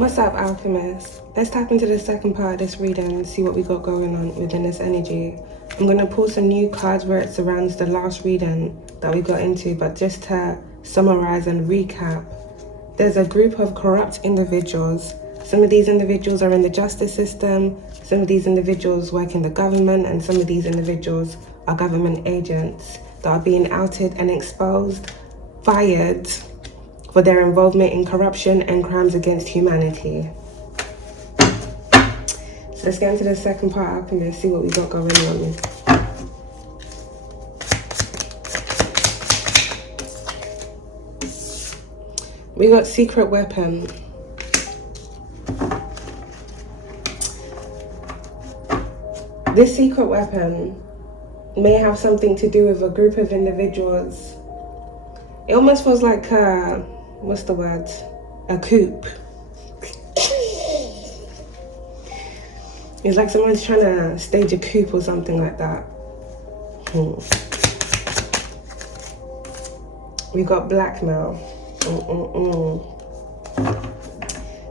What's up, Alchemist? Let's tap into the second part of this reading and see what we got going on within this energy. I'm going to pull some new cards where it surrounds the last reading that we got into, but just to summarize and recap, there's a group of corrupt individuals. Some of these individuals are in the justice system, some of these individuals work in the government, and some of these individuals are government agents that are being outed and exposed, fired, for their involvement in corruption and crimes against humanity. So let's get into the second part, Alchemist, see what we got going on. We got secret weapon. This secret weapon may have something to do with a group of individuals. It almost feels like what's the word? A coup. It's like someone's trying to stage a coup or something like that. We got blackmail.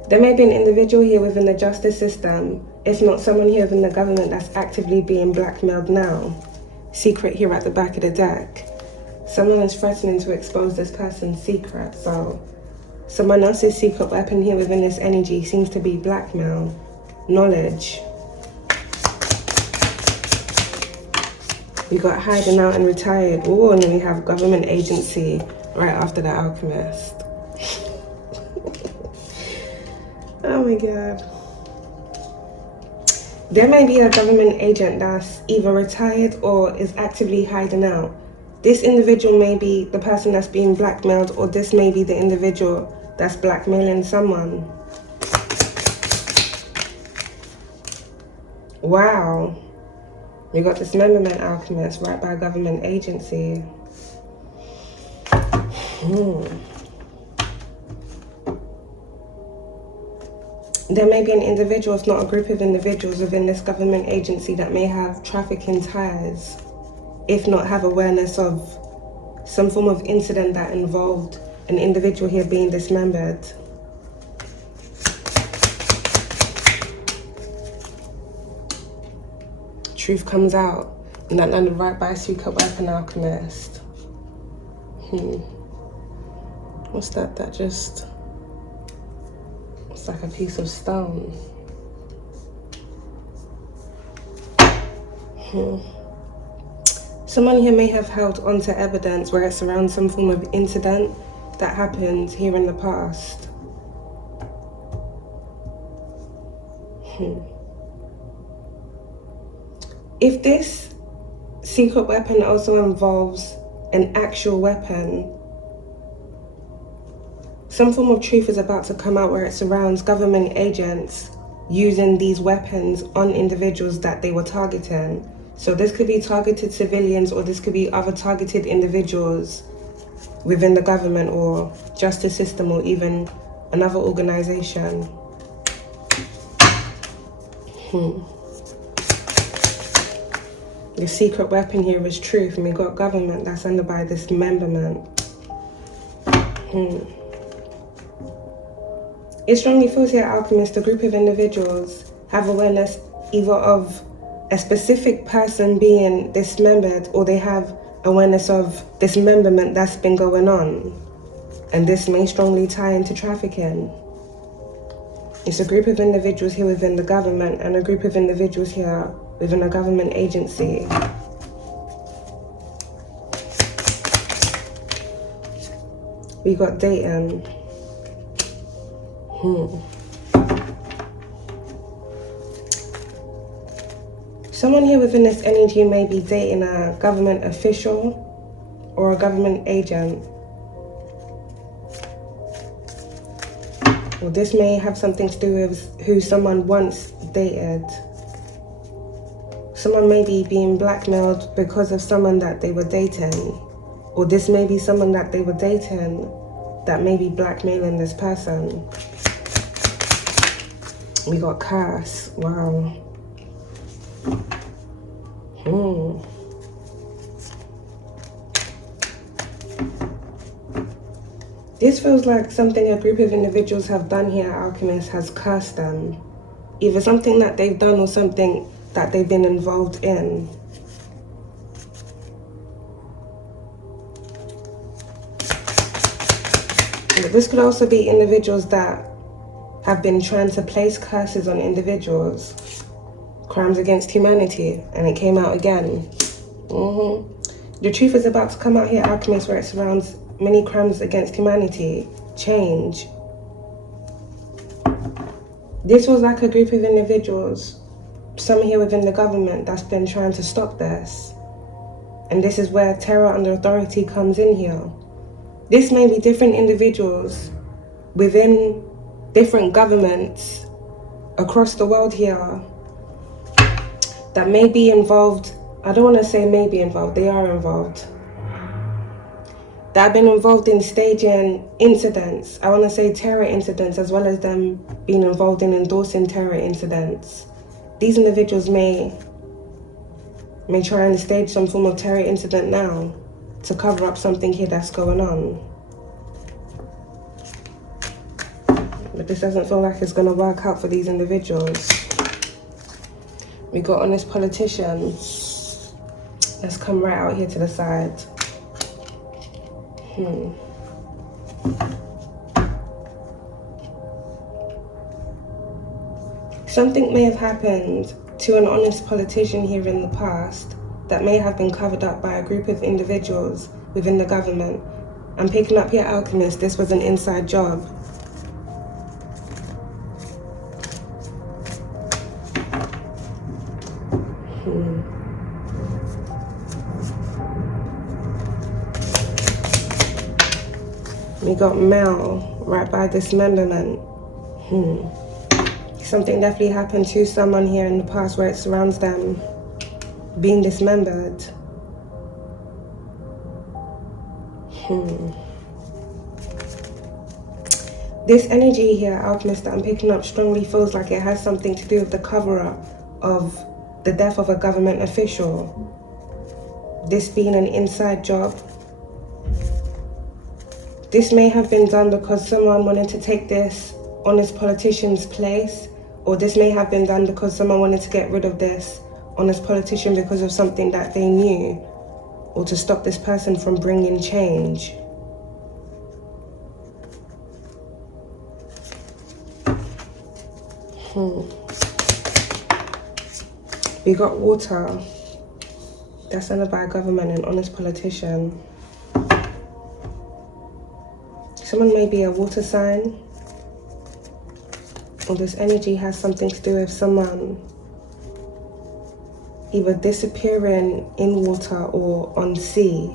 There may be an individual here within the justice system, if not someone here within the government, that's actively being blackmailed now. Secret here at the back of the deck. Someone is threatening to expose this person's secret, so someone else's secret weapon here within this energy seems to be blackmail, knowledge. We got hiding out and retired. Oh, and then we have government agency right after the alchemist. Oh my God. There may be a government agent that's either retired or is actively hiding out. This individual may be the person that's being blackmailed, or this may be the individual that's blackmailing someone. Wow. We got dismemberment, alchemist, right by government agency. There may be an individual, if not a group of individuals within this government agency that may have trafficking ties, if not have awareness of some form of incident that involved an individual here being dismembered. Truth comes out, and that landed right by secret weapon, alchemist. What's that? That just... it's like a piece of stone. Someone here may have held onto evidence where it surrounds some form of incident that happened here in the past. If this secret weapon also involves an actual weapon, some form of truth is about to come out where it surrounds government agents using these weapons on individuals that they were targeting. So this could be targeted civilians, or this could be other targeted individuals within the government or justice system, or even another organization. The secret weapon here is truth, and we got government that's under by dismemberment. It strongly feels here, alchemist, a group of individuals have awareness either of a specific person being dismembered, or they have awareness of dismemberment that's been going on. And this may strongly tie into trafficking. It's a group of individuals here within the government and a group of individuals here within a government agency. We got dating. Someone here within this energy may be dating a government official or a government agent. Or this may have something to do with who someone once dated. Someone may be being blackmailed because of someone that they were dating. Or this may be someone that they were dating that may be blackmailing this person. We got curse. Wow. This feels like something a group of individuals have done here, Alchemist, has cursed them. Either something that they've done or something that they've been involved in. But this could also be individuals that have been trying to place curses on individuals. Crimes against humanity, and it came out again. The truth is about to come out here, Alchemist, where it surrounds many crimes against humanity. Change. This was like a group of individuals, some here within the government, that's been trying to stop this. And this is where terror under authority comes in here. This may be different individuals within different governments across the world here that may be involved. I don't want to say may be involved, they are involved. That have been involved in staging incidents. I want to say terror incidents, as well as them being involved in endorsing terror incidents. These individuals may try and stage some form of terror incident now to cover up something here that's going on. But this doesn't feel like it's going to work out for these individuals. We got honest politicians. Let's come right out here to the side. Something may have happened to an honest politician here in the past that may have been covered up by a group of individuals within the government. I'm picking up here, Alchemist, this was an inside job. We got Mel right by dismemberment. Something definitely happened to someone here in the past where it surrounds them being dismembered. This energy here, Alchemist, that I'm picking up strongly feels like it has something to do with the cover-up of the death of a government official. This being an inside job. This may have been done because someone wanted to take this honest politician's place, or this may have been done because someone wanted to get rid of this honest politician because of something that they knew, or to stop this person from bringing change. We got water. That's under by a government and honest politician. Someone may be a water sign, or this energy has something to do with someone either disappearing in water or on sea.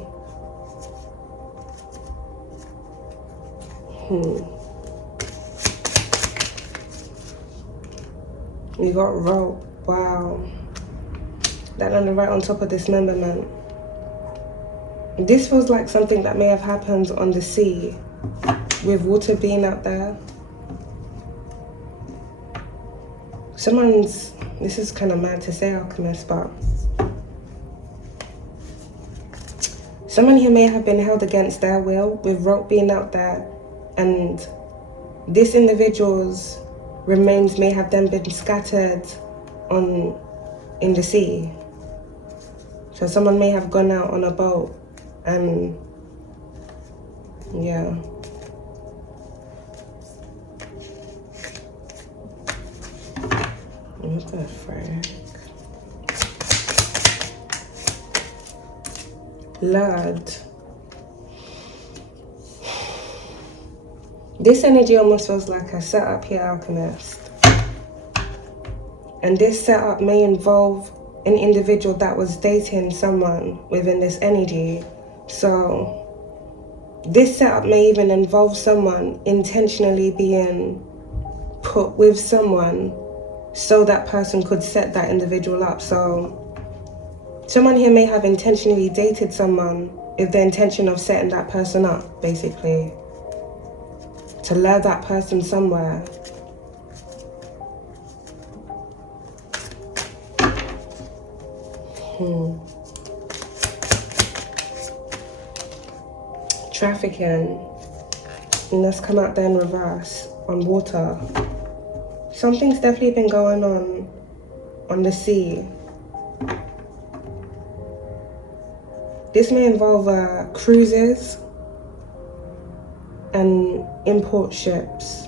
We got rope. Wow. That on the right on top of dismemberment. This feels like something that may have happened on the sea, with water being out there. This is kind of mad to say, Alchemist, but someone here may have been held against their will with rope being out there, and this individual's remains may have then been scattered in the sea. So someone may have gone out on a boat and yeah. What the frick? Lord. This energy almost feels like a setup here, Alchemist. And this setup may involve an individual that was dating someone within this energy. So this setup may even involve someone intentionally being put with someone so that person could set that individual up. So someone here may have intentionally dated someone with the intention of setting that person up, basically, to lure that person somewhere. Trafficking. And let's come out there in reverse on water. Something's definitely been going on the sea. This may involve cruises and import ships.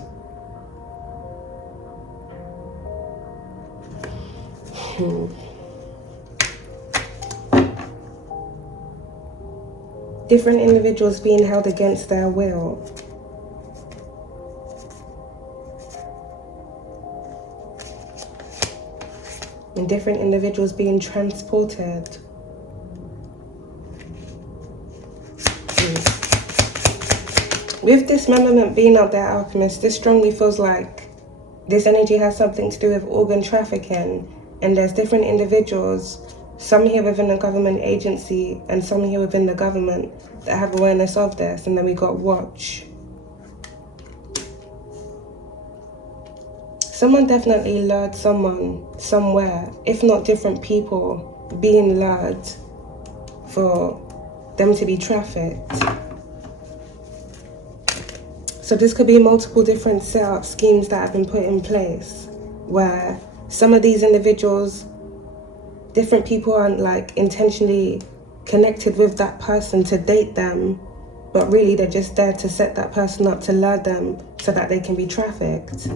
Different individuals being held against their will. And different individuals being transported. With dismemberment being out there, Alchemist, this strongly feels like this energy has something to do with organ trafficking, and there's different individuals, some here within a government agency and some here within the government, that have awareness of this. And then we got watch. Someone definitely lured someone somewhere, if not different people being lured for them to be trafficked. So this could be multiple different setup schemes that have been put in place, where some of these individuals, different people aren't like intentionally connected with that person to date them, but really they're just there to set that person up to lure them so that they can be trafficked.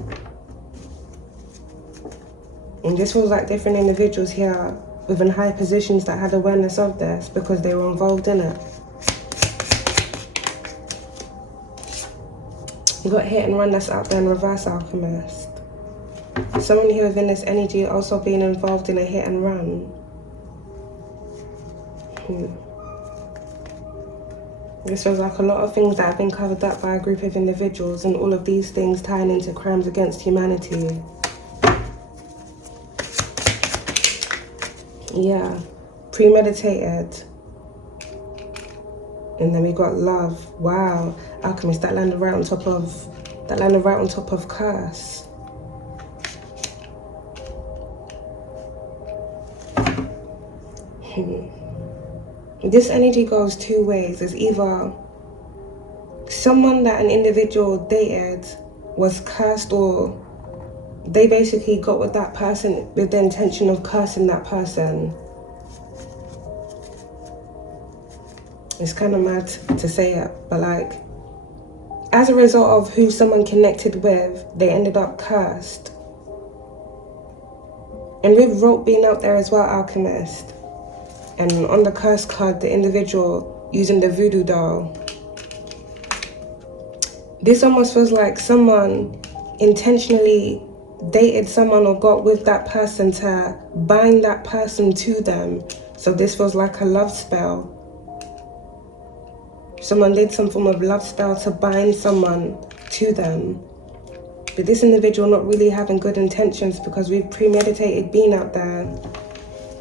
And this feels like different individuals here within high positions that had awareness of this because they were involved in it. We got hit and run that's out there in reverse, Alchemist. Someone here within this energy also being involved in a hit and run. This feels like a lot of things that have been covered up by a group of individuals, and all of these things tying into crimes against humanity. Yeah, premeditated. And then we got love. Wow, Alchemist, that landed right on top of curse. This energy goes two ways. It's either someone that an individual dated was cursed, or they basically got with that person with the intention of cursing that person. It's kind of mad to say it, but like, as a result of who someone connected with, they ended up cursed. And with rope being out there as well, Alchemist, and on the curse card, the individual using the voodoo doll. This almost feels like someone intentionally dated someone or got with that person to bind that person to them. So this feels like a love spell. Someone did some form of love spell to bind someone to them. But this individual not really having good intentions because we've premeditated being out there.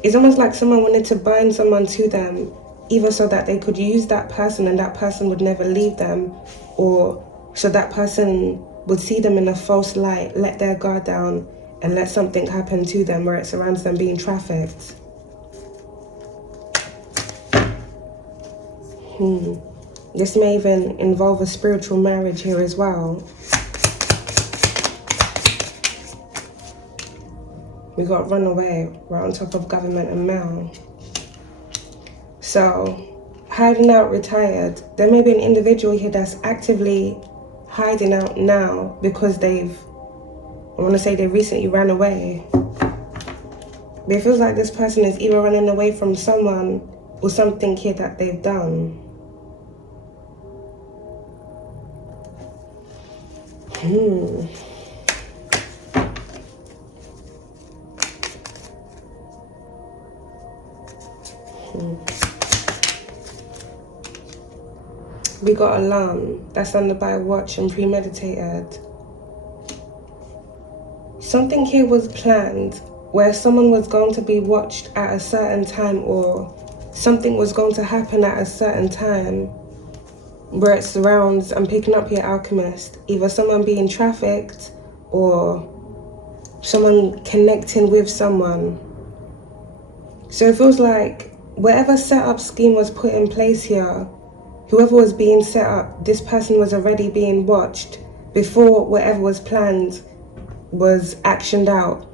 It's almost like someone wanted to bind someone to them, either so that they could use that person and that person would never leave them, or so that person would see them in a false light, let their guard down, and let something happen to them where it surrounds them being trafficked. This may even involve a spiritual marriage here as well. We got runaway right on top of government and mail. So, hiding out, retired. There may be an individual here that's actively hiding out now because they recently ran away. But it feels like this person is either running away from someone or something here that they've done. We got alarm. That's under by watch and premeditated. Something here was planned where someone was going to be watched at a certain time, or something was going to happen at a certain time where it surrounds, I'm picking up here, Alchemist, either someone being trafficked or someone connecting with someone. So it feels like whatever setup scheme was put in place here, whoever was being set up, this person was already being watched before whatever was planned was actioned out.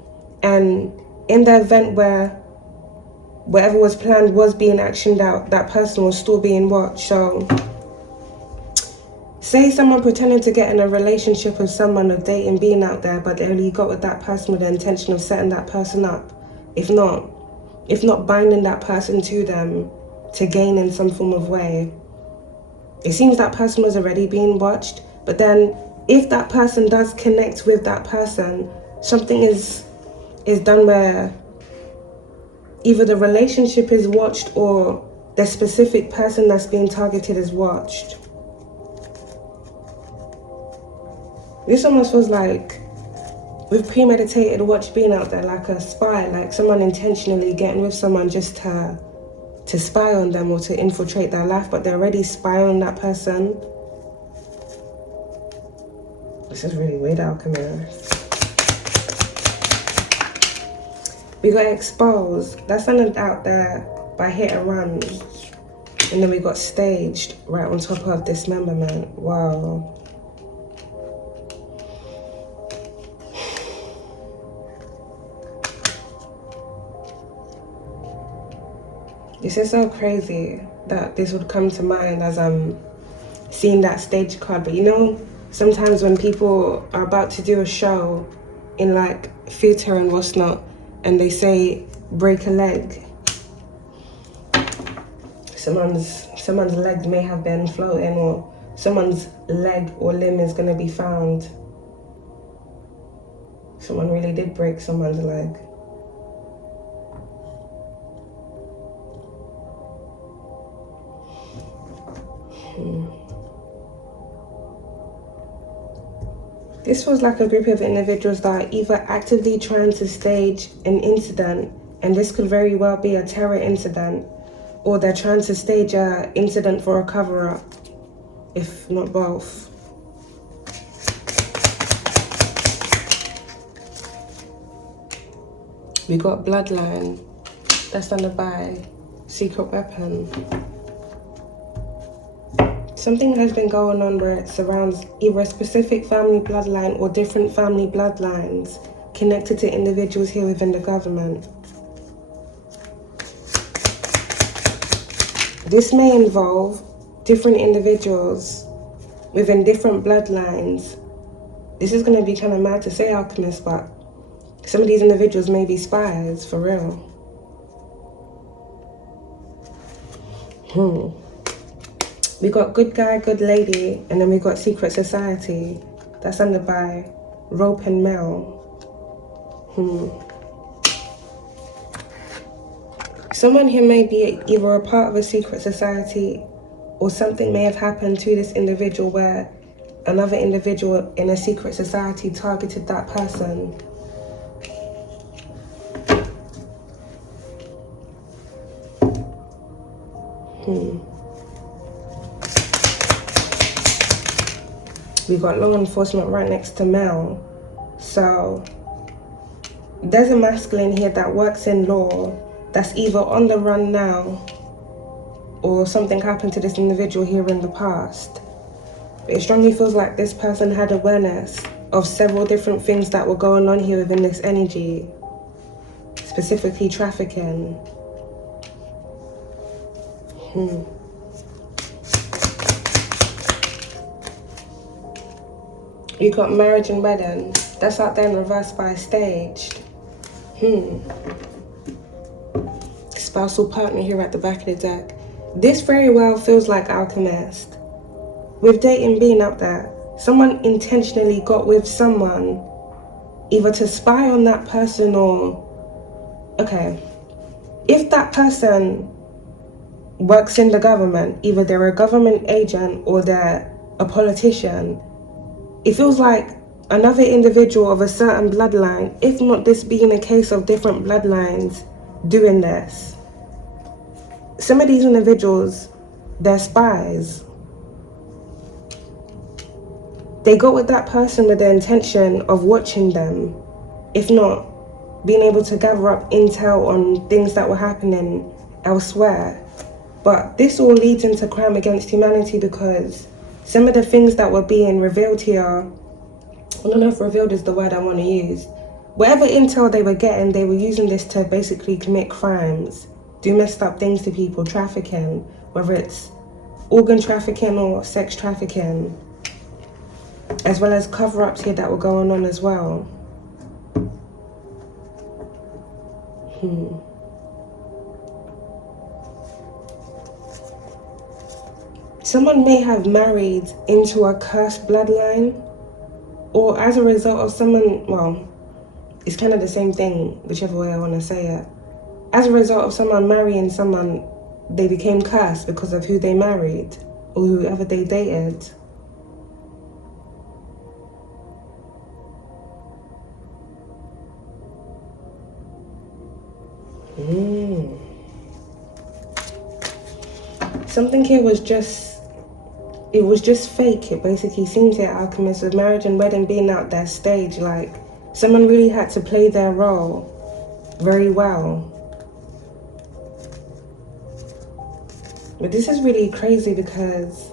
And in the event where whatever was planned was being actioned out, that person was still being watched. So say someone pretending to get in a relationship with someone, of dating, being out there, but they only got with that person with the intention of setting that person up. If not binding that person to them to gain in some form of way. It seems that person was already being watched, but then if that person does connect with that person, something is done where either the relationship is watched or the specific person that's being targeted is watched. This almost feels like with premeditated watch being out there, like a spy, like someone intentionally getting with someone just to spy on them or to infiltrate their life, but they're already spying on that person. This is really weird, Alchemist. We got exposed. That's ended out there by hit and run. And then we got staged right on top of dismemberment. Wow. This is so crazy that this would come to mind as I'm seeing that stage card. But you know, sometimes when people are about to do a show in like theatre and what's not, and they say break a leg, someone's leg may have been floating, or someone's leg or limb is going to be found. Someone really did break someone's leg. This was like a group of individuals that are either actively trying to stage an incident, and this could very well be a terror incident, or they're trying to stage an incident for a cover-up, if not both. We got bloodline, that's under by secret weapon. Something has been going on where it surrounds either a specific family bloodline or different family bloodlines connected to individuals here within the government. This may involve different individuals within different bloodlines. This is going to be kind of mad to say, Alchemist, but some of these individuals may be spies, for real. We got good guy, good lady, and then we got secret society. That's under by rope and mail. Someone here may be either a part of a secret society, or something may have happened to this individual where another individual in a secret society targeted that person. We got law enforcement right next to male. So there's a masculine here that works in law that's either on the run now or something happened to this individual here in the past. But it strongly feels like this person had awareness of several different things that were going on here within this energy, specifically trafficking. You got marriage and wedding. That's out there in reverse by staged. Spousal partner here at the back of the deck. This very well feels like Alchemist. With dating being out there, someone intentionally got with someone either to spy on that person or... Okay, if that person works in the government, either they're a government agent or they're a politician, it feels like another individual of a certain bloodline, if not this being a case of different bloodlines doing this. Some of these individuals, they're spies. They go with that person with the intention of watching them, if not being able to gather up intel on things that were happening elsewhere. But this all leads into crime against humanity because some of the things that were being revealed here, I don't know if revealed is the word I want to use. Whatever intel they were getting, they were using this to basically commit crimes, do messed up things to people, trafficking, whether it's organ trafficking or sex trafficking, as well as cover-ups here that were going on as well. Someone may have married into a cursed bloodline, or as a result of someone, well, it's kind of the same thing, whichever way I want to say it. As a result of someone marrying someone, they became cursed because of who they married or whoever they dated. Something here was just, it was just fake. It basically seems here, Alchemist, with marriage and wedding being out that stage, like someone really had to play their role very well. But this is really crazy because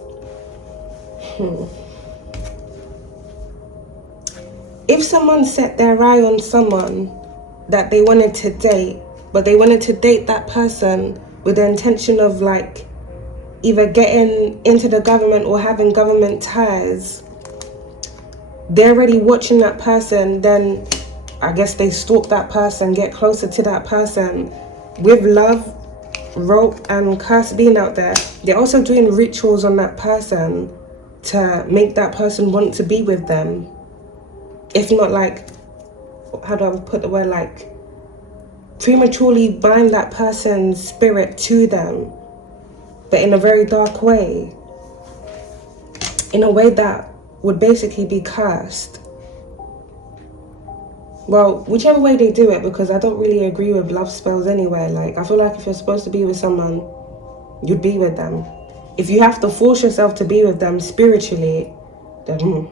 if someone set their eye on someone that they wanted to date, but they wanted to date that person with the intention of like either getting into the government or having government ties, they're already watching that person, then I guess they stalk that person, get closer to that person with love, rope and curse being out there. They're also doing rituals on that person to make that person want to be with them. If not, like, how do I put the word, like prematurely bind that person's spirit to them, but in a very dark way, in a way that would basically be cursed. Well, whichever way they do it, because I don't really agree with love spells anyway. Like, I feel like if you're supposed to be with someone, you'd be with them. If you have to force yourself to be with them spiritually, then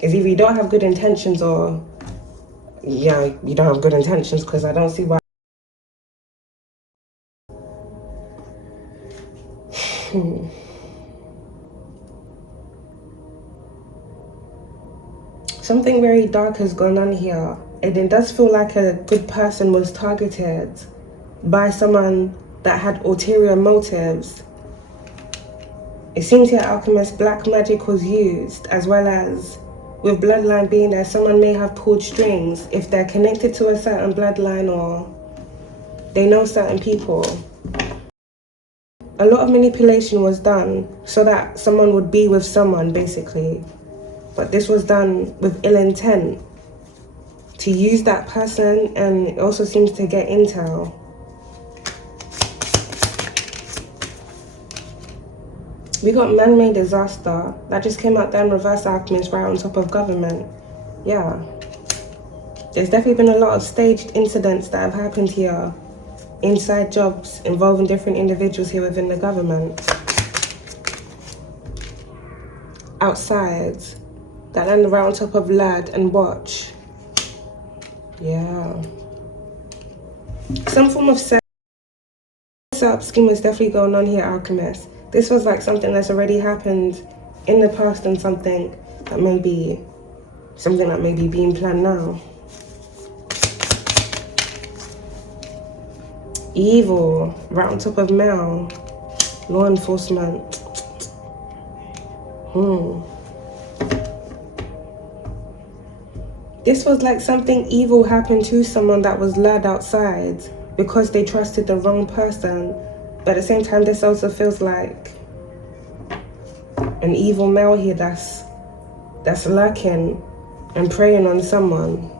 it's either you don't have good intentions or, yeah, you don't have good intentions, because I don't see why. Something very dark has gone on here, and it does feel like a good person was targeted by someone that had ulterior motives. It seems here, Alchemist, black magic was used, as well as with bloodline being there, someone may have pulled strings if they're connected to a certain bloodline or they know certain people. A lot of manipulation was done so that someone would be with someone, basically. But this was done with ill intent to use that person, and it also seems to get intel. We got man-made disaster that just came out there in reverse, Alchemist, right on top of government. Yeah. There's definitely been a lot of staged incidents that have happened here. Inside jobs involving different individuals here within the government. Outside, that land right on top of lad and watch. Yeah. Some form of setup scheme was definitely going on here, Alchemist. This was like something that's already happened in the past and something that may be being planned now. Evil, right on top of male, law enforcement. This was like something evil happened to someone that was lured outside because they trusted the wrong person. But at the same time, this also feels like an evil male here that's lurking and preying on someone.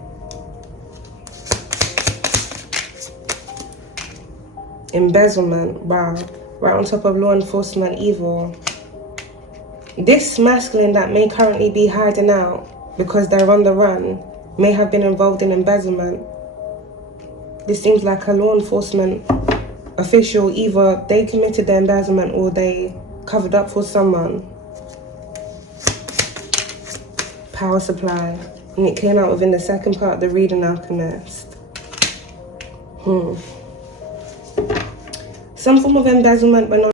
Embezzlement, wow, right on top of law enforcement, evil. This masculine that may currently be hiding out because they're on the run may have been involved in embezzlement. This seems like a law enforcement official, either they committed the embezzlement or they covered up for someone. Power supply, and it came out within the second part of the reading, Alchemist. Some form of embezzlement went on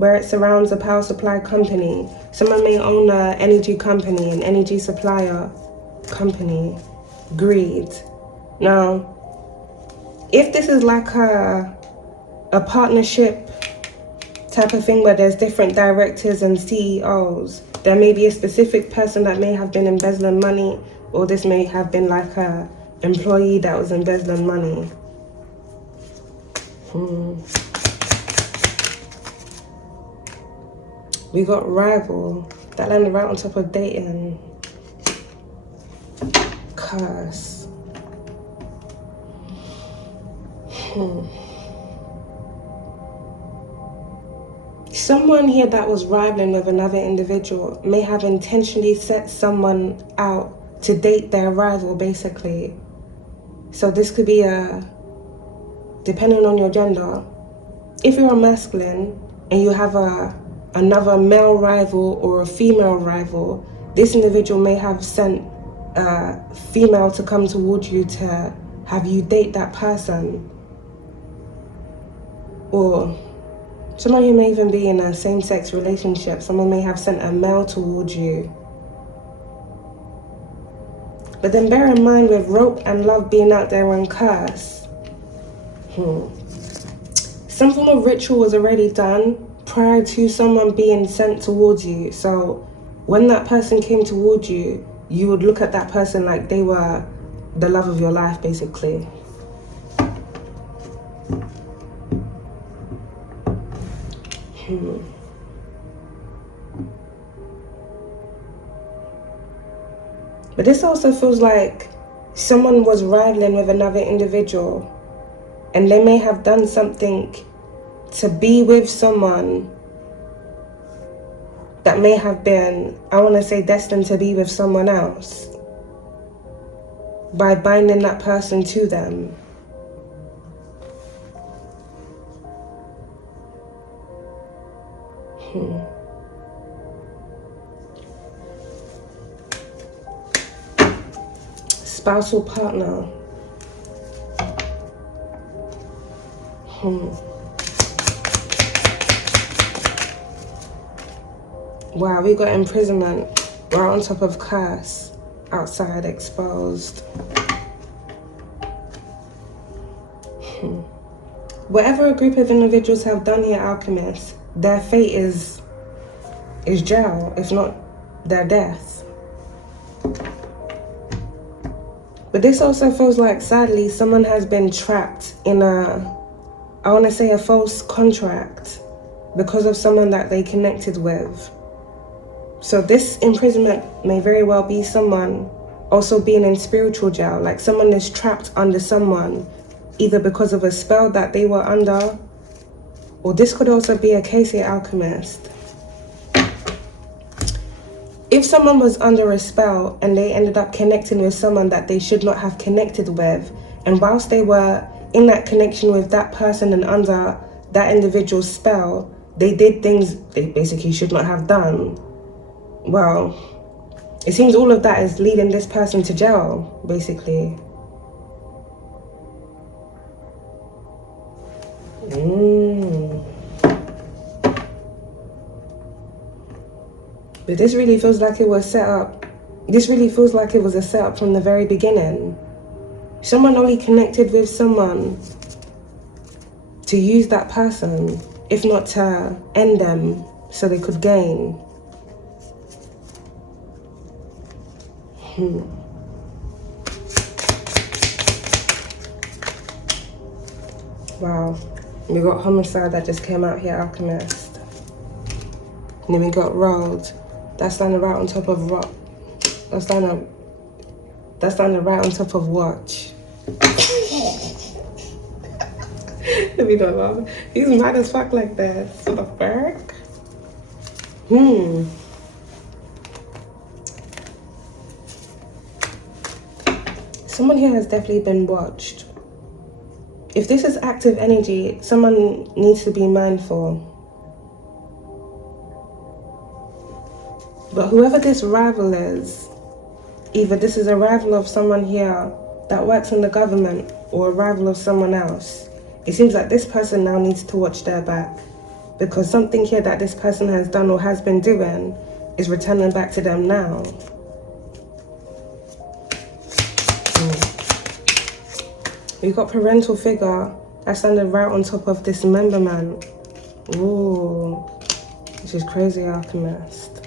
where it surrounds a power supply company. Someone may own an energy company, an energy supplier company. Greed. Now, if this is like a partnership type of thing where there's different directors and CEOs, there may be a specific person that may have been embezzling money, or this may have been like a employee that was embezzling money. We got rival. That landed right on top of dating. Curse. Someone here that was rivaling with another individual may have intentionally set someone out to date their rival, basically. So this could be depending on your gender. If you're a masculine and you have another male rival or a female rival, this individual may have sent a female to come towards you to have you date that person. Or someone who may even be in a same-sex relationship, someone may have sent a male towards you. But then bear in mind, with rope and love being out there and curse, some form of ritual was already done prior to someone being sent towards you. So when that person came towards you, you would look at that person like they were the love of your life, basically. But this also feels like someone was rivaling with another individual, and they may have done something to be with someone that may have been, I want to say, destined to be with someone else, by binding that person to them. Spousal partner. Wow, we got imprisonment. We're on top of curse. Outside exposed. Whatever a group of individuals have done here, alchemists, their fate is jail, if not their death. But this also feels like, sadly, someone has been trapped in a false contract because of someone that they connected with. So this imprisonment may very well be someone also being in spiritual jail, like someone is trapped under someone, either because of a spell that they were under, or this could also be a case here, alchemist. If someone was under a spell and they ended up connecting with someone that they should not have connected with, and whilst they were in that connection with that person and under that individual's spell, they did things they basically should not have done. Well, it seems all of that is leading this person to jail, basically. But this really feels like it was set up. This really feels like it was a setup from the very beginning. Someone only connected with someone to use that person, if not to end them so they could gain. Wow. We got homicide that just came out here, alchemist. And then we got road. That's standing right on top of rock. That's standing right on top of watch. Let me not laugh. He's mad as fuck like that. What the fuck? Someone here has definitely been watched. If this is active energy, someone needs to be mindful. But whoever this rival is, either this is a rival of someone here that works in the government or a rival of someone else, it seems like this person now needs to watch their back. because something here that this person has done or has been doing is returning back to them now. We got parental figure that's standing right on top of dismemberment. Ooh, this is crazy, Alchemist.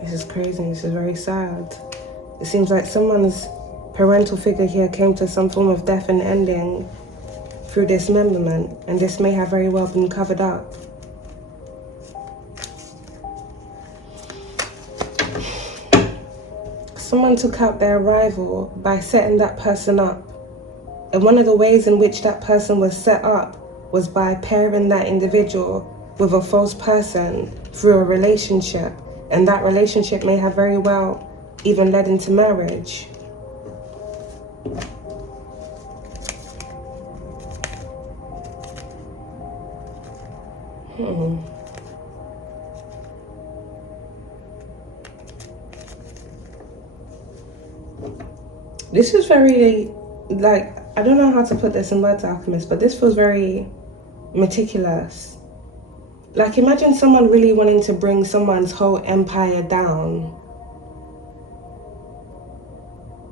This is crazy. This is very sad. It seems like someone's parental figure here came to some form of death and ending through dismemberment, and this may have very well been covered up. Someone took out their rival by setting that person up. And one of the ways in which that person was set up was by pairing that individual with a false person through a relationship. And that relationship may have very well even led into marriage. This is very, like, I don't know how to put this in words, Alchemist, but this feels very meticulous. Like, imagine someone really wanting to bring someone's whole empire down.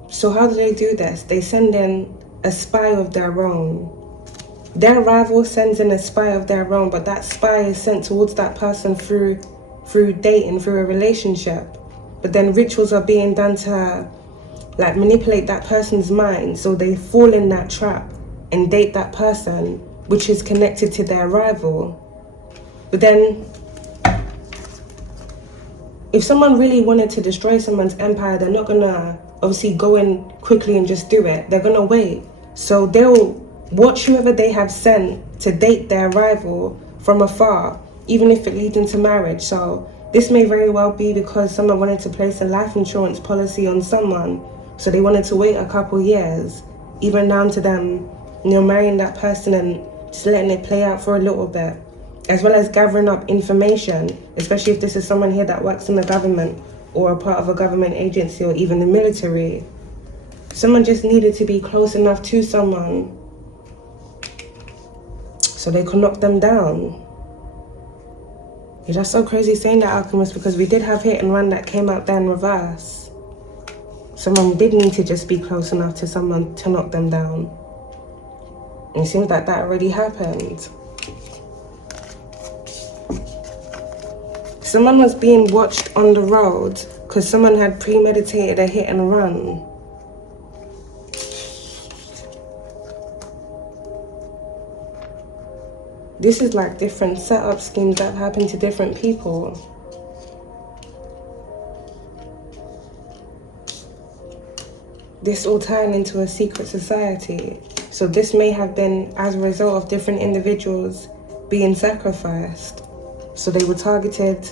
So how do they do this? They send in a spy of their own. Their rival sends in a spy of their own, but that spy is sent towards that person through dating, through a relationship. But then rituals are being done to like manipulate that person's mind, so they fall in that trap and date that person, which is connected to their rival. But then if someone really wanted to destroy someone's empire, they're not gonna obviously go in quickly and just do it. They're gonna wait. So they'll watch whoever they have sent to date their rival from afar, even if it leads into marriage. So this may very well be because someone wanted to place a life insurance policy on someone, so they wanted to wait a couple years, even down to them, marrying that person and just letting it play out for a little bit, as well as gathering up information, especially if this is someone here that works in the government or a part of a government agency or even the military. Someone just needed to be close enough to someone so they could knock them down. Yeah, that's so crazy saying that, Alchemist, because we did have hit and run that came out there in reverse. Someone did need to just be close enough to someone to knock them down. And it seems like that already happened. Someone was being watched on the road because someone had premeditated a hit and run. This is like different setup schemes that have happened to different people. This all tying into a secret society. So this may have been as a result of different individuals being sacrificed. So they were targeted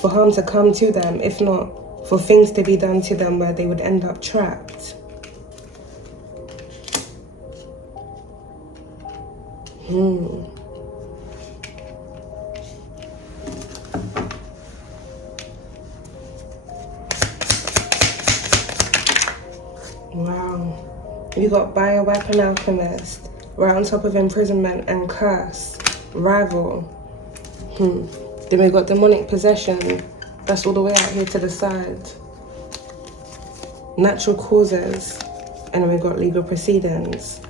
for harm to come to them, if not for things to be done to them where they would end up trapped. Wow. You got bioweapon alchemist, right on top of imprisonment and curse, rival. Then we got demonic possession, that's all the way out here to the side. Natural causes, and then we got legal proceedings.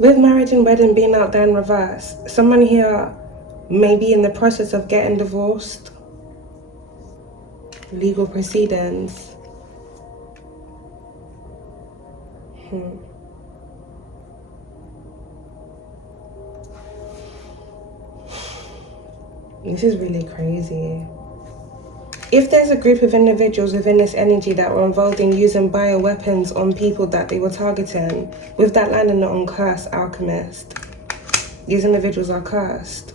With marriage and wedding being out there in reverse, someone here may be in the process of getting divorced. Legal proceedings. This is really crazy. If there's a group of individuals within this energy that were involved in using bioweapons on people that they were targeting, with that landing on curse alchemist, these individuals are cursed.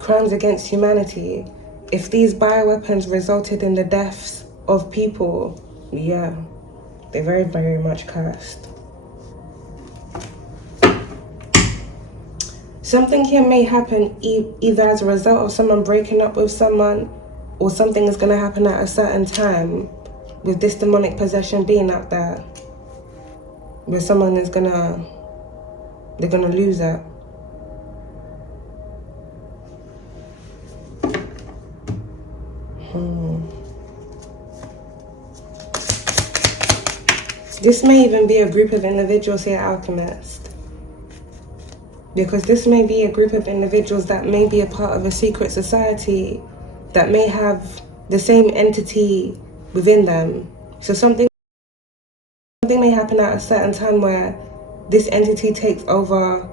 Crimes against humanity. If these bioweapons resulted in the deaths of people, yeah, they're very, very much cursed. Something here may happen either as a result of someone breaking up with someone, or something is going to happen at a certain time with this demonic possession being out there, where someone is they're gonna lose it. This may even be a group of individuals here, Alchemist. Because this may be a group of individuals that may be a part of a secret society that may have the same entity within them. So something may happen at a certain time where this entity takes over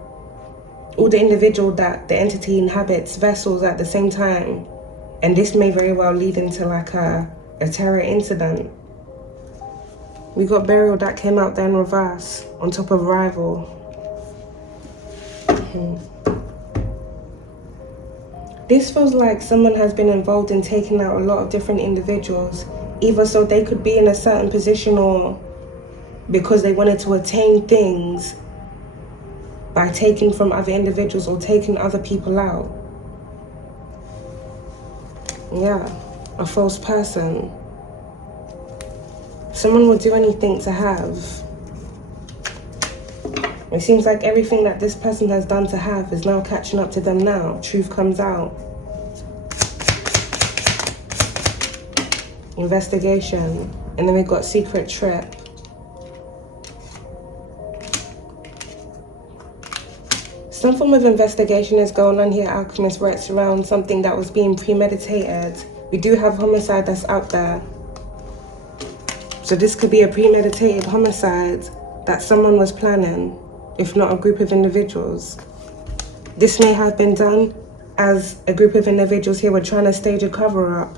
all the individual that the entity inhabits vessels at the same time. And this may very well lead into like a terror incident. We got burial that came out there in reverse on top of rival. This feels like someone has been involved in taking out a lot of different individuals, either so they could be in a certain position or because they wanted to attain things by taking from other individuals or taking other people out. Yeah, a false person. Someone would do anything to have. It seems like everything that this person has done to have is now catching up to them now. Truth comes out. Investigation. And then we got secret trip. Some form of investigation is going on here, Alchemist, where it's around something that was being premeditated. We do have homicide that's out there. So this could be a premeditated homicide that someone was planning, if not a group of individuals. This may have been done as a group of individuals here were trying to stage a cover-up.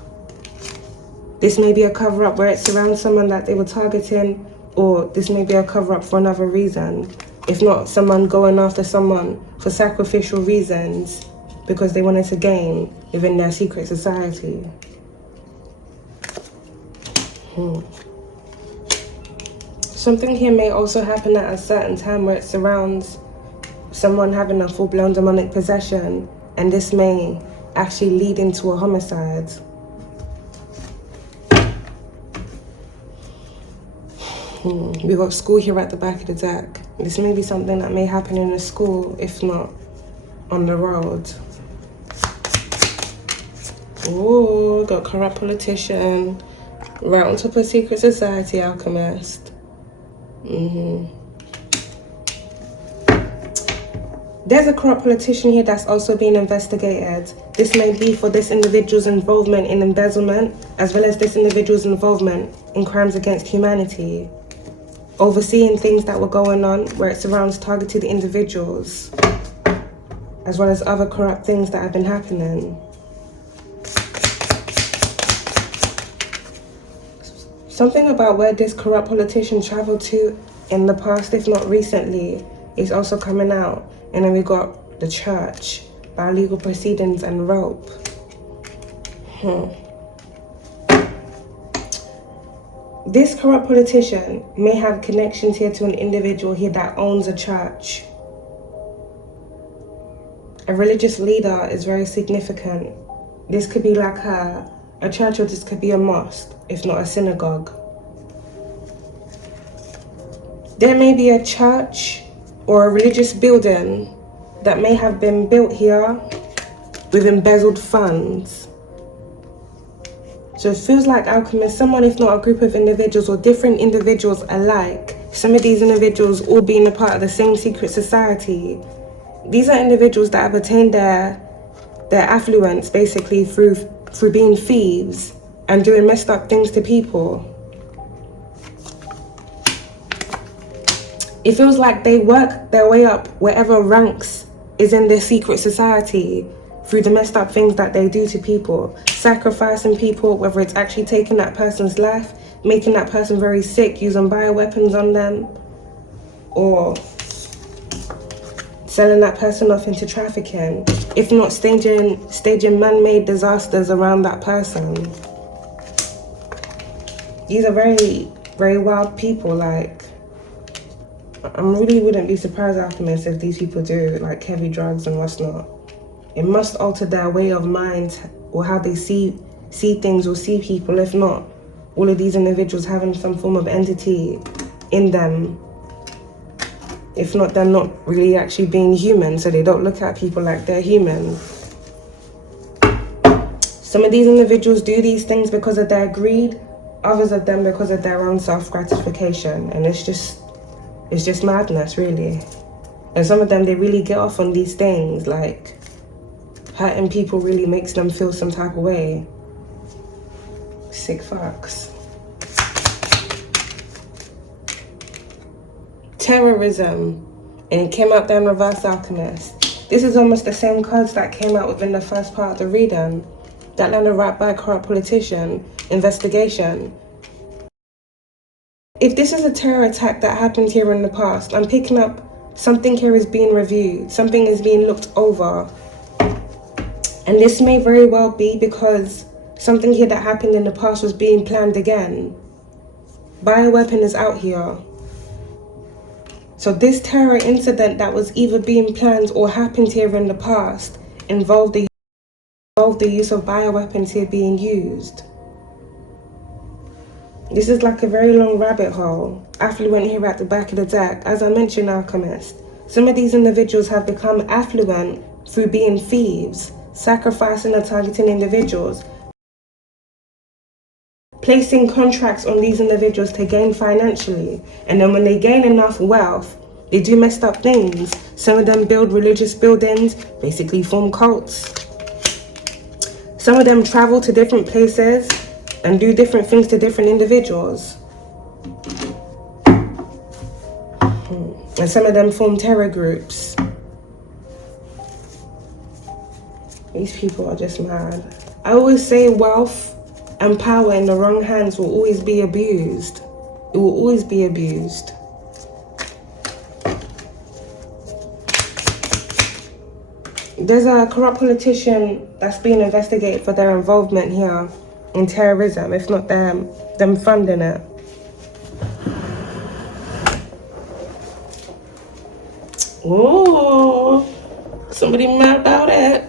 This may be a cover-up where it's around someone that they were targeting, or this may be a cover-up for another reason. If not, someone going after someone for sacrificial reasons because they wanted to gain within their secret society. Something here may also happen at a certain time where it surrounds someone having a full-blown demonic possession, and this may actually lead into a homicide. We got school here at the back of the deck. This may be something that may happen in a school, if not on the road. Ooh, got corrupt politician. Right on top of secret society, Alchemist. There's a corrupt politician here that's also being investigated. This may be for this individual's involvement in embezzlement, as well as this individual's involvement in crimes against humanity. Overseeing things that were going on where it surrounds targeted individuals, as well as other corrupt things that have been happening. Something about where this corrupt politician traveled to in the past, if not recently, is also coming out. And then we got the church, legal proceedings and rope. This corrupt politician may have connections here to an individual here that owns a church. A religious leader is very significant. This could be like a church, or this could be a mosque, if not a synagogue. There may be a church or a religious building that may have been built here with embezzled funds. So it feels like, Alchemist, someone, if not a group of individuals or different individuals alike, some of these individuals all being a part of the same secret society. These are individuals that have attained their affluence basically through being thieves and doing messed up things to people. It feels like they work their way up wherever ranks is in their secret society through the messed up things that they do to people, sacrificing people, whether it's actually taking that person's life, making that person very sick, using bioweapons on them, or selling that person off into trafficking, if not staging man-made disasters around that person. These are very, very wild people. Like, I really wouldn't be surprised, Alchemist, if these people do like heavy drugs and what's not. It must alter their way of mind or how they see see things or see people. If not, all of these individuals having some form of entity in them. If not, they're not really actually being human, so they don't look at people like they're human. Some of these individuals do these things because of their greed, others of them because of their own self-gratification, and it's just madness, really. And some of them, they really get off on these things, like hurting people really makes them feel some type of way. Sick fucks. Terrorism, and it came out there in reverse, Alchemist. This is almost the same cards that came out within the first part of the reading. That landed right by corrupt politician, investigation. If this is a terror attack that happened here in the past, I'm picking up something here is being reviewed, something is being looked over. And this may very well be because something here that happened in the past was being planned again. Bioweapon is out here. So this terror incident that was either being planned or happened here in the past involved the use of bioweapons here being used. This is like a very long rabbit hole. Affluent here at the back of the deck. As I mentioned, Alchemist, some of these individuals have become affluent through being thieves, sacrificing or targeting individuals, placing contracts on these individuals to gain financially. And then when they gain enough wealth, they do messed up things. Some of them build religious buildings, basically form cults. Some of them travel to different places and do different things to different individuals. And some of them form terror groups. These people are just mad. I always say wealth and power in the wrong hands will always be abused. It will always be abused. There's a corrupt politician that's being investigated for their involvement here in terrorism, if not them funding it. Oh, somebody mad about it.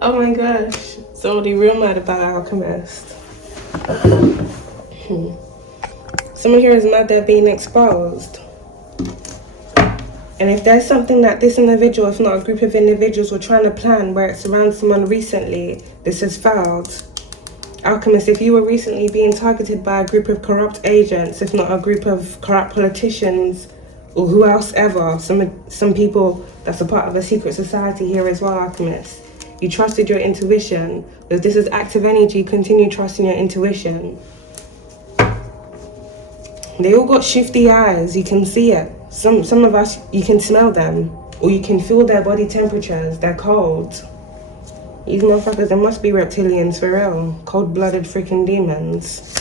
Oh my gosh, somebody real mad about Alchemist. Someone here is mad they're being exposed. And if there's something that this individual, if not a group of individuals, were trying to plan where it surrounds someone recently, this has failed. Alchemist, if you were recently being targeted by a group of corrupt agents, if not a group of corrupt politicians, or who else ever, some people that's a part of a secret society here as well, Alchemist. You trusted your intuition. If this is active energy, continue trusting your intuition. They all got shifty eyes, you can see it. Some of us, you can smell them, or you can feel their body temperatures, they're cold. These motherfuckers, they must be reptilians for real. Cold-blooded freaking demons.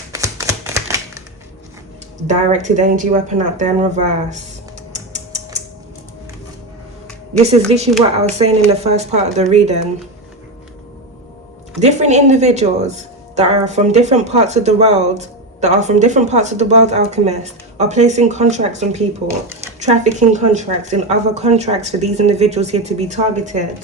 Directed energy weapon out there in reverse. This is literally what I was saying in the first part of the reading. Different individuals that are from different parts of the world, Alchemist, are placing contracts on people, trafficking contracts and other contracts for these individuals here to be targeted.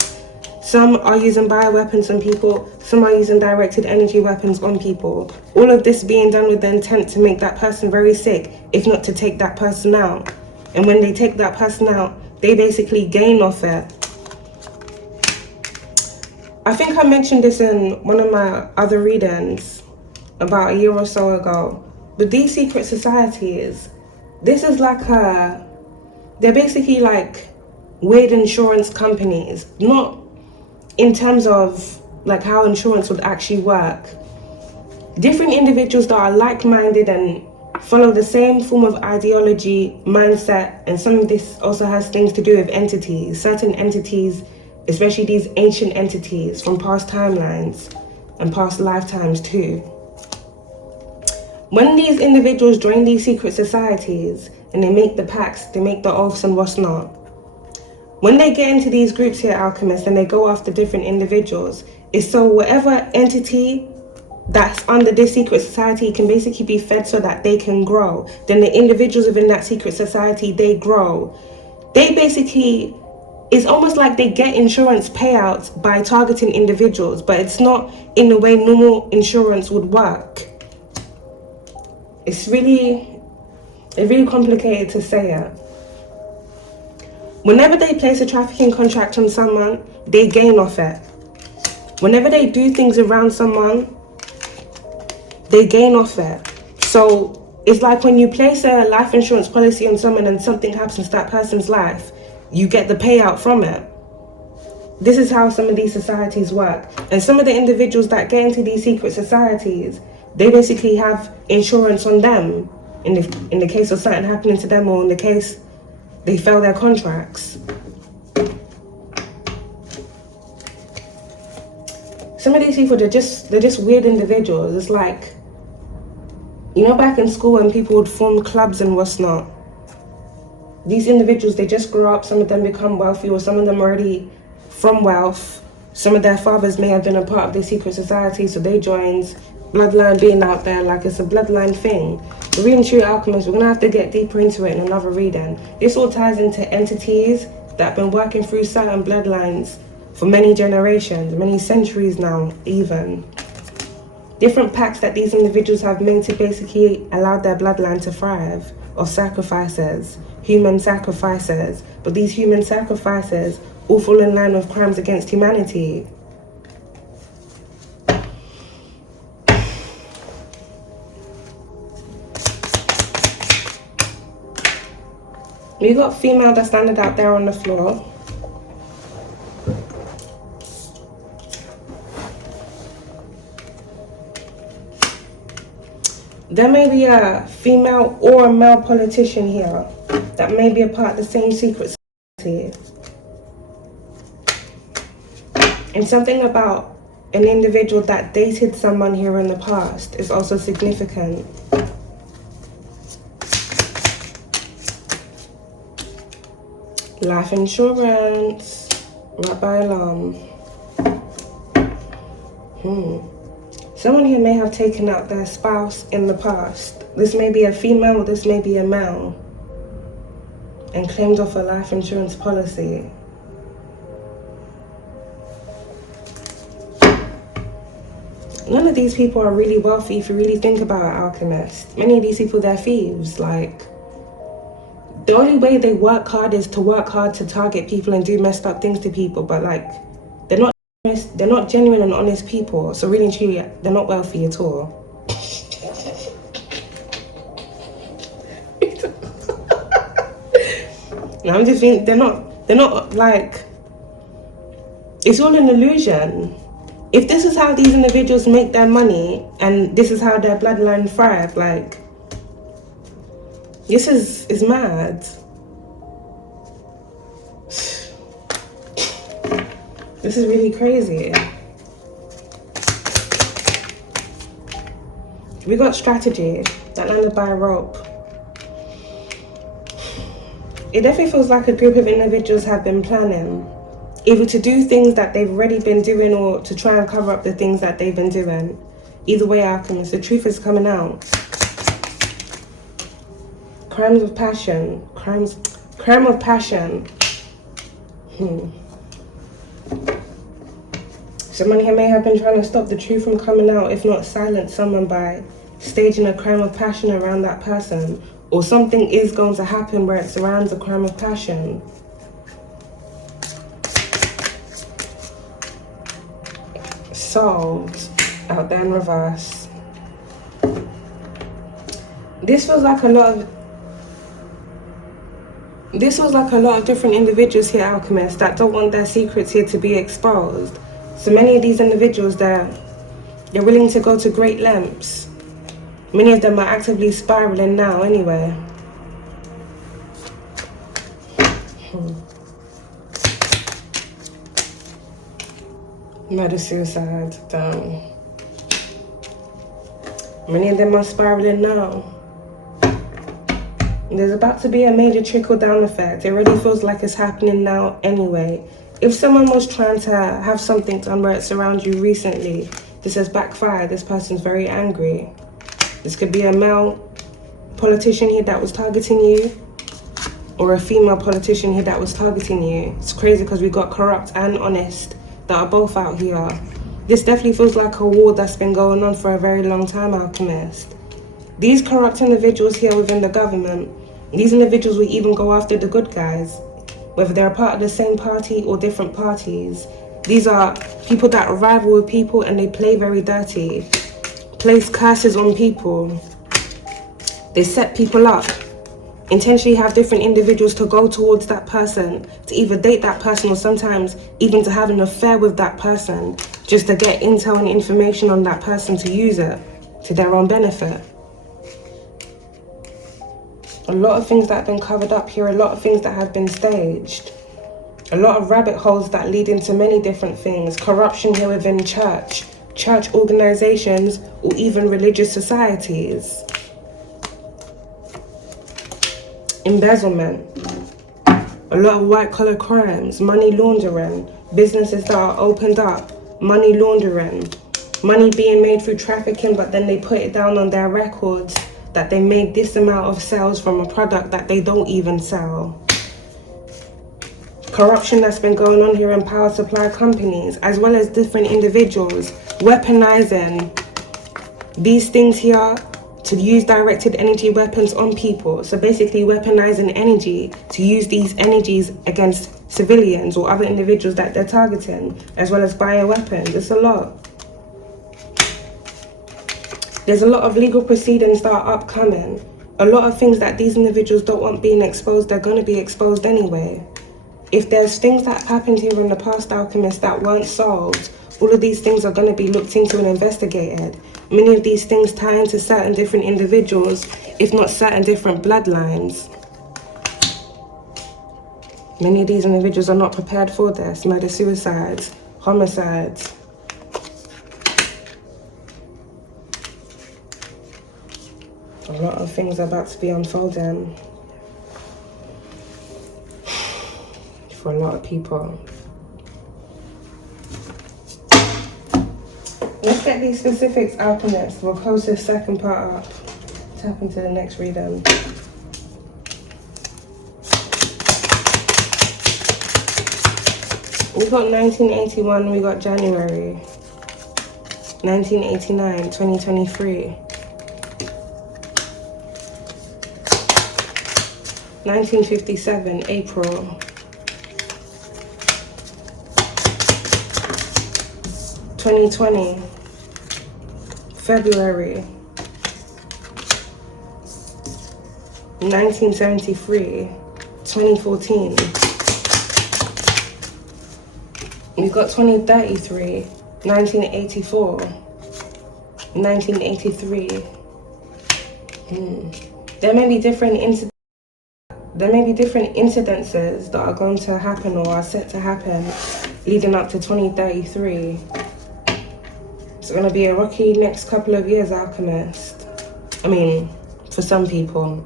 Some are using bioweapons on people, some are using directed energy weapons on people. All of this being done with the intent to make that person very sick, if not to take that person out. And when they take that person out, they basically gain off it. I think I mentioned this in one of my other readings about a year or so ago. But these secret societies, this is like they're basically like weird insurance companies, not in terms of like how insurance would actually work. Different individuals that are like-minded and follow the same form of ideology, mindset, and some of this also has things to do with entities, certain entities, especially these ancient entities from past timelines and past lifetimes too. When these individuals join these secret societies and they make the pacts, they make the oaths and what's not, when they get into these groups here, Alchemists, and they go after different individuals, it's so whatever entity that's under this secret society can basically be fed so that they can grow. Then the individuals within that secret society, they grow. They basically it's almost like they get insurance payouts by targeting individuals, but it's not in the way normal insurance would work. It's really complicated to say it. Whenever they place a trafficking contract on someone, they gain off it. Whenever they do things around someone, they gain off it. So it's like when you place a life insurance policy on someone and something happens to that person's life, you get the payout from it. This is how some of these societies work. And some of the individuals that get into these secret societies, they basically have insurance on them in the case of something happening to them, or in the case they fail their contracts. Some of these people, they're just weird individuals. It's like, you know, back in school when people would form clubs and what's not. These individuals, they just grow up. Some of them become wealthy, or some of them already from wealth. Some of their fathers may have been a part of the secret society, so they joined. Bloodline being out there, like it's a bloodline thing. The reading True Alchemist, we're gonna have to get deeper into it in another reading. This all ties into entities that have been working through certain bloodlines for many generations, many centuries now even. Different pacts that these individuals have made to basically allow their bloodline to thrive, of sacrifices, human sacrifices. But these human sacrifices all fall in line with crimes against humanity. We got female that's standing out there on the floor. There may be a female or a male politician here that may be a part of the same secret society. And something about an individual that dated someone here in the past is also significant. Life insurance, Rabbi Alarm. Someone here may have taken out their spouse in the past. This may be a female or this may be a male, and claimed off a life insurance policy. None of these people are really wealthy if you really think about it, Alchemist. Many of these people, they're thieves. Like, the only way they work hard is to work hard to target people and do messed up things to people, but like, they're not genuine and honest people. So really and truly, they're not wealthy at all. No, I'm just thinking, they're not like, it's all an illusion. If this is how these individuals make their money and this is how their bloodline thrive, like, this is mad. This is really crazy. We got strategy that landed by a rope. It definitely feels like a group of individuals have been planning, either to do things that they've already been doing or to try and cover up the things that they've been doing. Either way, Alchemist, the truth is coming out. Crimes of passion. Crime of passion. Someone here may have been trying to stop the truth from coming out, if not silence someone by staging a crime of passion around that person. Or something is going to happen where it surrounds a crime of passion. Solved. Out there in reverse. This feels like a lot of different individuals here, Alchemists, that don't want their secrets here to be exposed. So many of these individuals, they're willing to go to great lengths. Many of them are actively spiraling now anyway. Murder, suicide, damn. Many of them are spiraling now. There's about to be a major trickle-down effect. It already feels like it's happening now anyway. If someone was trying to have something done where it surrounds you recently, this has backfired. This person's very angry. This could be a male politician here that was targeting you. or a female politician here that was targeting you. It's crazy because we got corrupt and honest that are both out here. This definitely feels like a war that's been going on for a very long time, Alchemist. These corrupt individuals here within the government, these individuals will even go after the good guys, whether they're a part of the same party or different parties. These are people that rival with people and they play very dirty, place curses on people. They set people up, intentionally have different individuals to go towards that person, to either date that person or sometimes even to have an affair with that person, just to get intel and information on that person to use it to their own benefit. A lot of things that have been covered up here, a lot of things that have been staged. A lot of rabbit holes that lead into many different things. Corruption here within church organizations, or even religious societies. Embezzlement. A lot of white collar crimes, money laundering, businesses that are opened up, money laundering, money being made through trafficking, but then they put it down on their records that they made this amount of sales from a product that they don't even sell. Corruption that's been going on here in power supply companies, as well as different individuals, weaponizing these things here to use directed energy weapons on people. So basically weaponizing energy to use these energies against civilians or other individuals that they're targeting, as well as bioweapons. It's a lot. There's a lot of legal proceedings that are upcoming. A lot of things that these individuals don't want being exposed, they're going to be exposed anyway. If there's things that happened here in the past, Alchemist, that weren't solved, all of these things are going to be looked into and investigated. Many of these things tie into certain different individuals, if not certain different bloodlines. Many of these individuals are not prepared for this. Murder, suicides, homicides. A lot of things are about to be unfolding for a lot of people. Let's get these specifics, Alchemist. We'll close this second part up. Tap into the next reading. We got 1981, we got January. 1989, 2023. 1957, April. 2020, February. 1973, 2014. We've got 2033, 1984, 1983. There may be different incidences that are going to happen or are set to happen leading up to 2033. It's going to be a rocky next couple of years, Alchemist. I mean, for some people.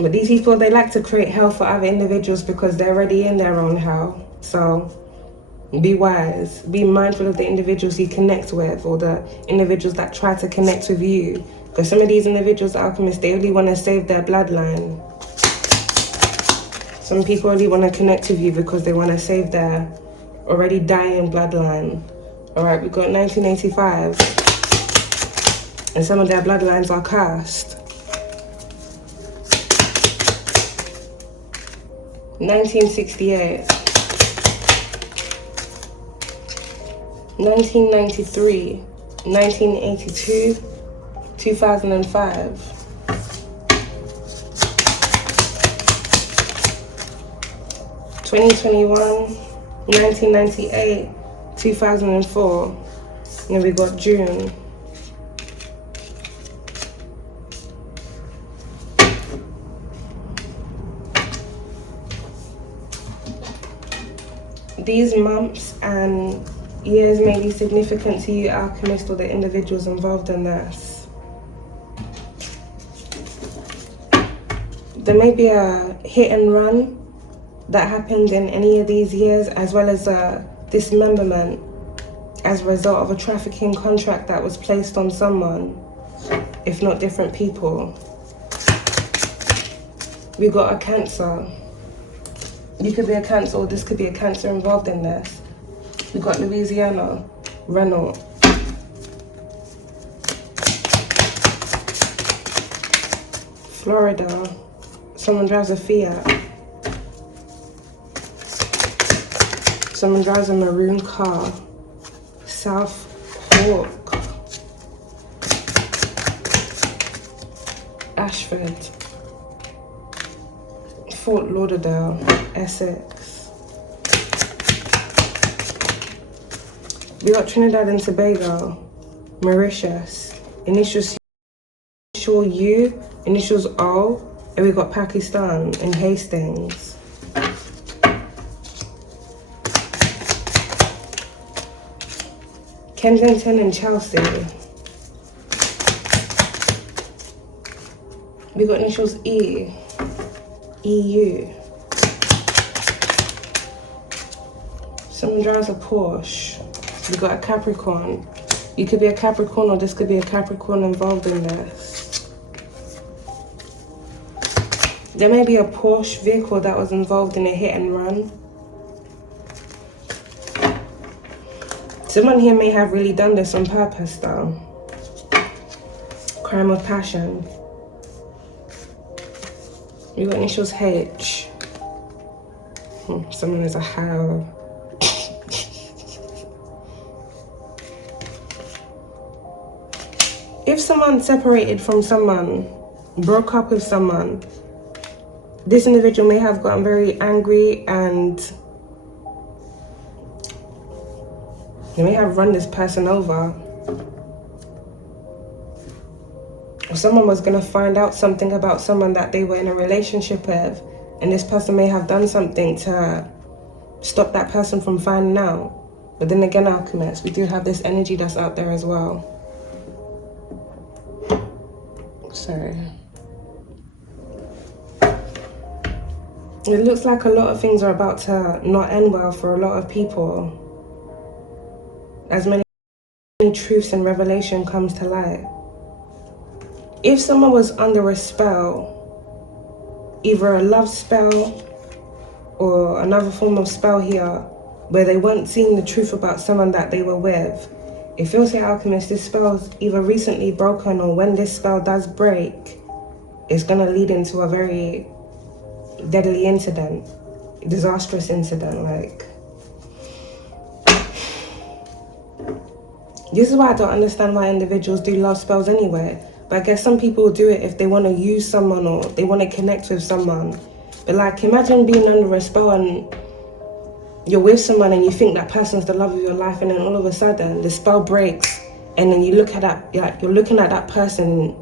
But these people, they like to create hell for other individuals because they're already in their own hell. So be wise. Be mindful of the individuals you connect with, or the individuals that try to connect with you. Because some of these individuals, Alchemists, they only want to save their bloodline. Some people only want to connect with you because they want to save their already dying bloodline. Alright, we've got 1985. And some of their bloodlines are cursed. 1968. 1993. 1982. 2005. 2021. 1998, 2004, and then we got June. These months and years may be significant to you, Alchemist, or the individuals involved in this. There may be a hit and run that happened in any of these years, as well as dismemberment as a result of a trafficking contract that was placed on someone, if not different people. We got a Cancer. You could be a Cancer, or this could be a Cancer involved in this. We got Louisiana, Renault. Florida, someone drives a Fiat. Someone drives a maroon car. South Cork. Ashford. Fort Lauderdale, Essex. We got Trinidad and Tobago, Mauritius, initials U, initials O, and we got Pakistan and Hastings. Kensington and Chelsea. We got initials E, EU. Someone drives a Porsche. We got a Capricorn. You could be a Capricorn, or this could be a Capricorn involved in this. There may be a Porsche vehicle that was involved in a hit and run. Someone here may have really done this on purpose though. Crime of passion. We got initials H. Someone is a how. If someone separated from someone, broke up with someone, this individual may have gotten very angry and they may have run this person over. If someone was gonna find out something about someone that they were in a relationship with, and this person may have done something to stop that person from finding out. But then again, alchemists, we do have this energy that's out there as well. Sorry. It looks like a lot of things are about to not end well for a lot of people, as many truths and revelation comes to light. If someone was under a spell, either a love spell or another form of spell here, where they weren't seeing the truth about someone that they were with, it feels like, alchemist, this spell's either recently broken, or when this spell does break, it's gonna lead into a very deadly incident, disastrous incident. Like, this is why I don't understand why individuals do love spells anyway. But I guess some people do it if they want to use someone or they want to connect with someone. But like, imagine being under a spell and you're with someone and you think that person's the love of your life, and then all of a sudden the spell breaks, and then you look at that, like, you're looking at that person,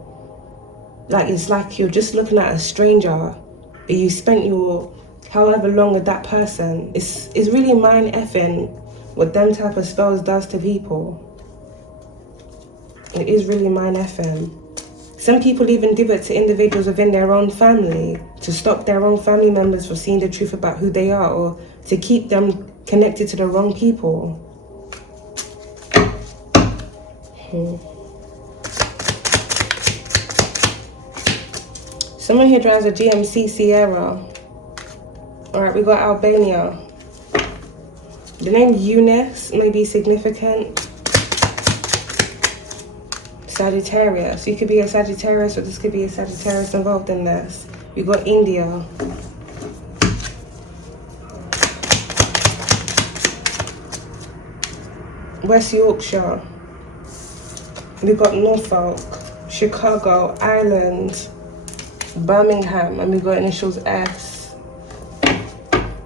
like it's like you're just looking at a stranger, but you spent your however long with that person. It's really mind effing what them type of spells does to people. It is really mind effing. Some people even do it to individuals within their own family, to stop their own family members from seeing the truth about who they are, or to keep them connected to the wrong people. Someone here drives a GMC Sierra. Alright, we got Albania. The name Eunice may be significant. Sagittarius. You could be a Sagittarius, or this could be a Sagittarius involved in this. We got India. West Yorkshire. We got Norfolk, Chicago, Ireland, Birmingham, and we got initials S.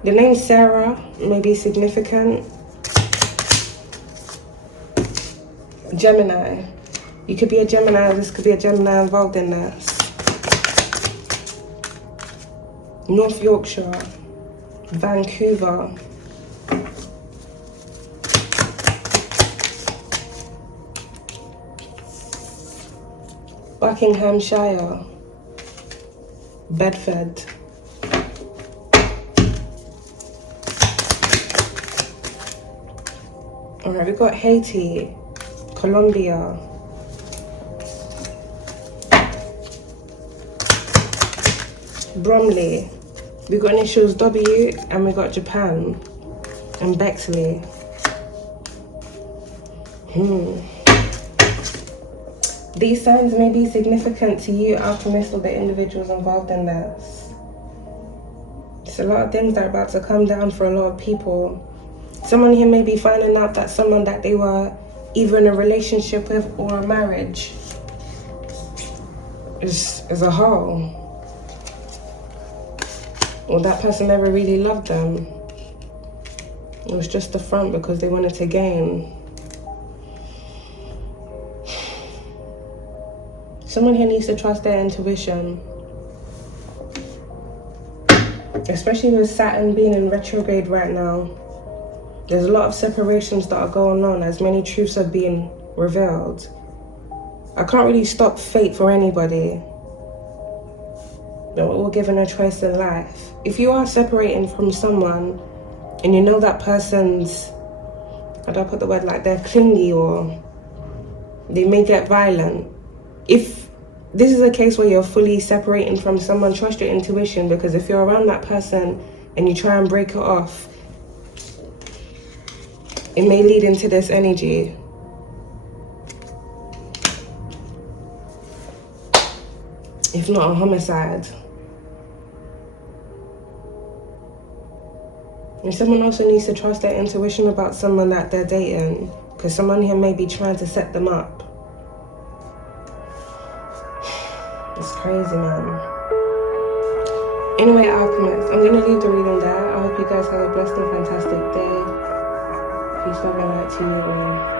The name Sarah may be significant. Gemini. You could be a Gemini, or this could be a Gemini involved in this. North Yorkshire, Vancouver. Buckinghamshire, Bedford. Alright, we got Haiti, Colombia. Bromley. We got initials W, and we got Japan. And Bexley. These signs may be significant to you, Alchemist, or the individuals involved in this. It's a lot of things that are about to come down for a lot of people. Someone here may be finding out that someone that they were either in a relationship with or a marriage is a hoe. Or that person never really loved them. It was just the front because they wanted to gain. Someone here needs to trust their intuition. Especially with Saturn being in retrograde right now. There's a lot of separations that are going on as many truths are being revealed. I can't really stop fate for anybody. We're all given a choice in life. If you are separating from someone and you know that person's, how do I put the word, like they're clingy or they may get violent. If this is a case where you're fully separating from someone, trust your intuition, because if you're around that person and you try and break it off, it may lead into this energy. If not a homicide. And someone also needs to trust their intuition about someone that they're dating, because someone here may be trying to set them up. It's crazy, man. Anyway, Alchemist, I'm going to leave the reading there. I hope you guys have a blessed and fantastic day. Peace, love, and light to you all.